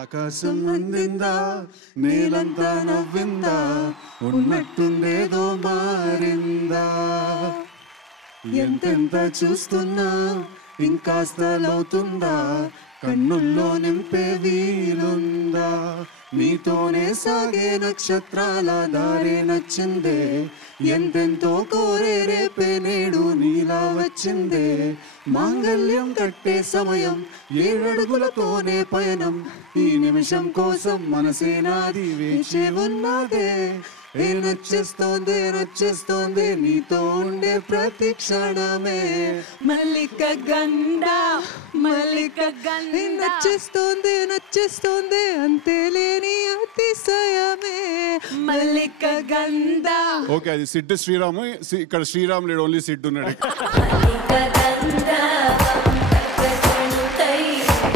ఆకాశం అందిందా నేలంతా నవ్విందా ఉన్నట్టుండేదో మారిందా ఎంతెంత చూస్తున్నా ఇంకాస్త లోతుందా కన్నుల్లో నింపే వీలుందా నీతోనే సాగే నక్షత్రాల దారే నచ్చిందే ఎంతెంతో కోరే రేపే నేడు నీలా వచ్చిందే మాంగళ్యం కట్టే సమయం 7 అడుగులతోనే పయనం ఈ నిమిషం కోసం మనసే నాది వేచి ఉన్నదే నచ్చేస్తోంది నీతో ఉండే ప్రతి క్షణమే మల్లిక గంధ నచ్చేస్తోంది అంతేలేని అతిశయమే మల్లిక గంధ. ఓకే అది సిడ్ శ్రీరాము ఇక్కడ శ్రీరామ్ లేడు ఓన్లీ సిడ్ ఉన్నాడు. మల్లిక గంధ